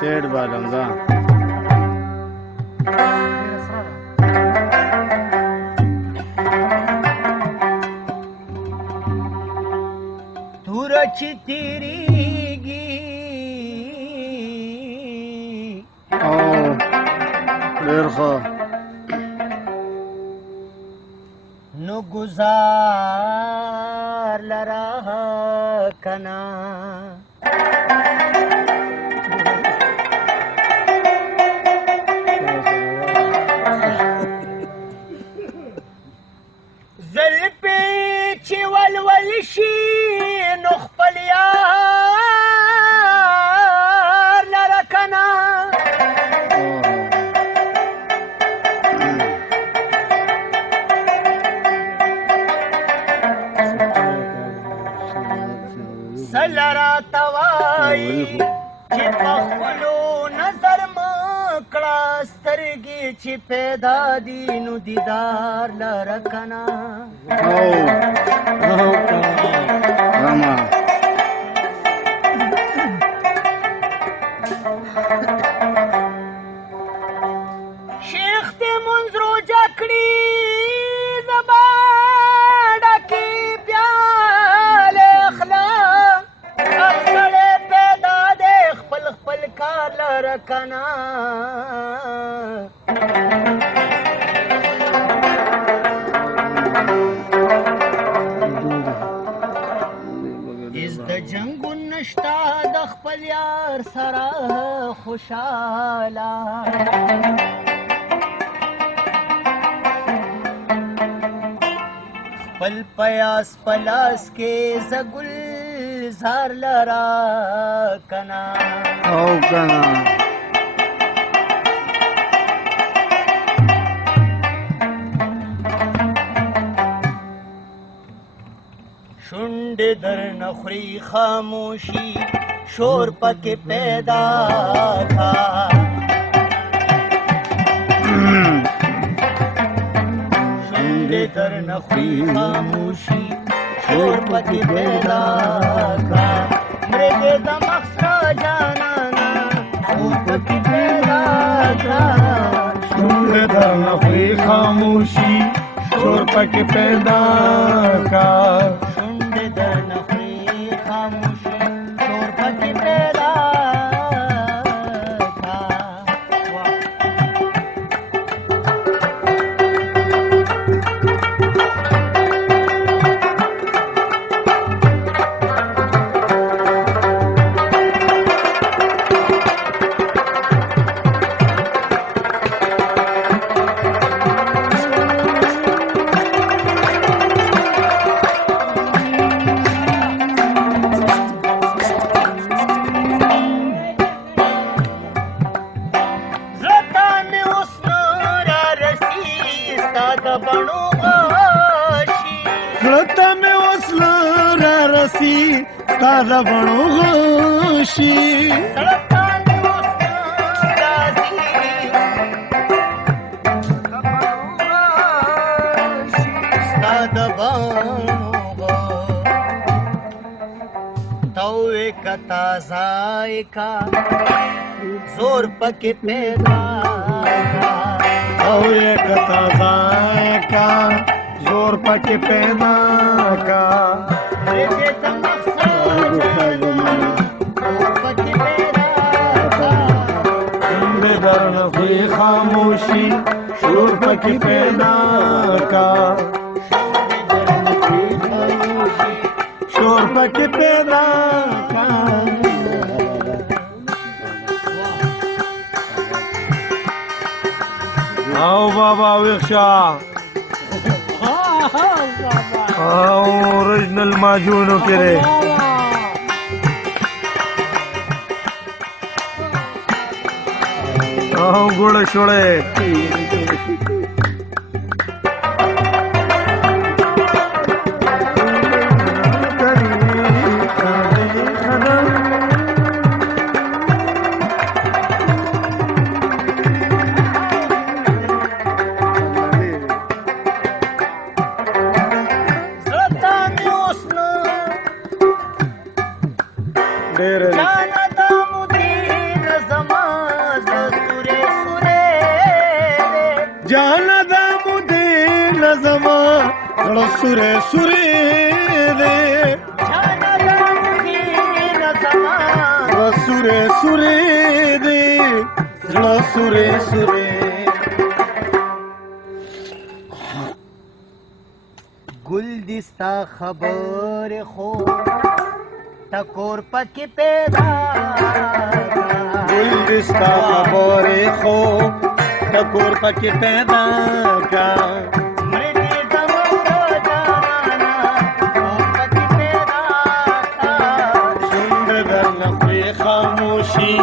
सेठ बालम दा तुरची तिरीगी बेरखा नु गुजार लरा कना والشي نخبل يار لركنا سلرا تواي چې پخلو نظر مکړه سترګې چې پیدا دي نو دیدار لرکنا راما شیخ دې منځ روجه کړي زباډه کې پیاله اخلا اصلې پیدا دې خپل خپل کار لرکنا نشتا د خپل یار سره خوشاله خپل پیاس پلاس کې زګل زار لرا کنا او کنا شونډ در نخري خاموشي شور پکې پیدا کا در نخوی خاموشی شور پکی پیدا کا مرے دا مخصرا جانانا شور پکی پیدا کا شونډې در نخوی خاموشي شور پکې پیدا کا شونډې در نخوی خاموشی شور پکی پیدا کا زړه مې اوس را رسي ستا د بڼو غوشي تازه کا زور پکې پیدا او یک تازه کا زور پکې پیدا کا دې ته مقصد پکې پیدا کا دې در نخوی خاموشي شور پکې پیدا کا شور پکې پیدا کا او بابا ویخشا او اوریجنل ماجونو کرے او گوڑے شوڑے جانا دا مودے نظما گڑا سورے سورے دے جانا دا مودے نظما گڑا سورے سورے دے گڑا سورے سورے گل دستا خبر خو ٹکور پکی پیدا گل دستا خبر خو ٹکور پکی پیدا کا مرے دمسا جانا پکی پیدا کا شونڈ در نخوی خاموشی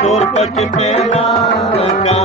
شور پکی پیدا کا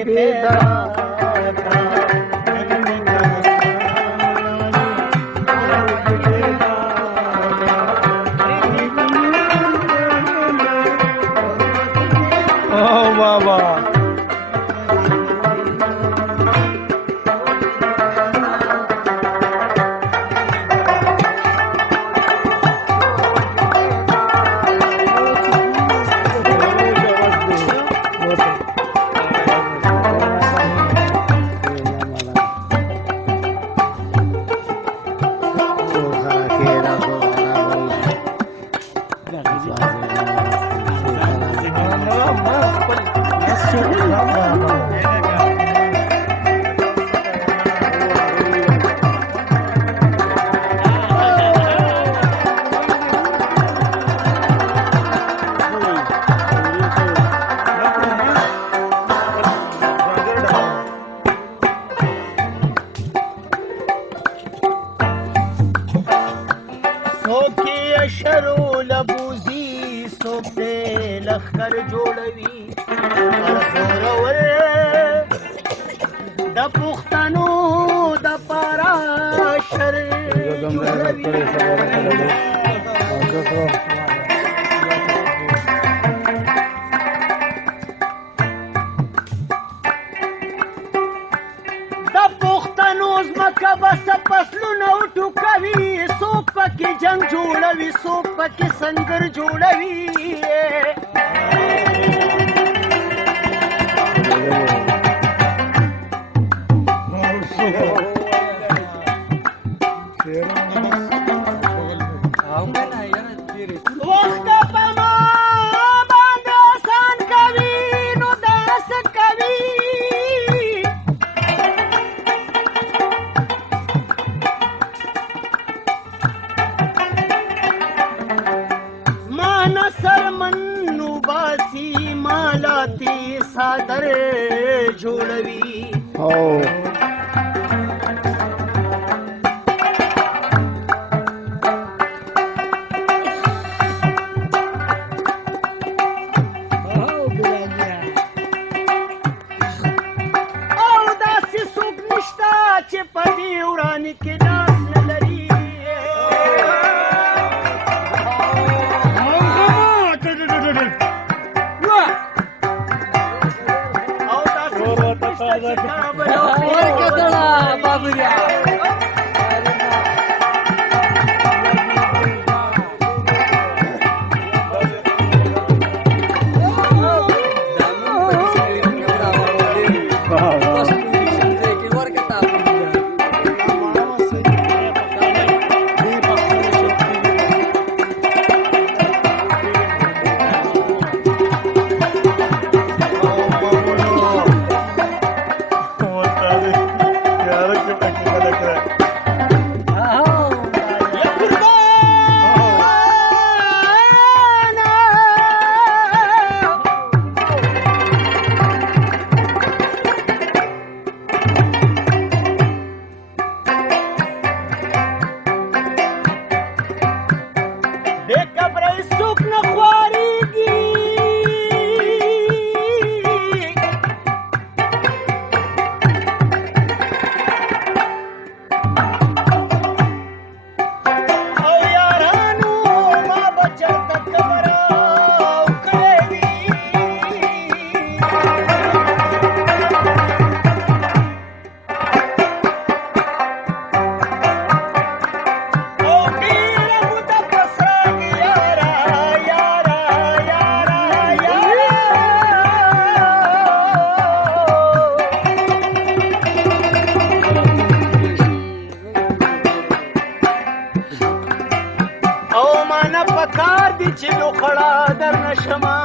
کې پیدا کا او بابا شرو لبوزی سوک دے لخکر جوڑوی زورور دا پختنو دا پارا شر جوڑوی دا پختنو زمکا بس پسلو نو ٹوکوی سوک پکی جنگ جوڑوی سوک پکی سنگر جوڑوی وقت پا ما باند آسان کوی نو داس کوی मालाती सादर जोड़वी दासी सुख निष्ठा चे पदी उड़ानी के नास न लरी پکار دی چې لو خړا در نشما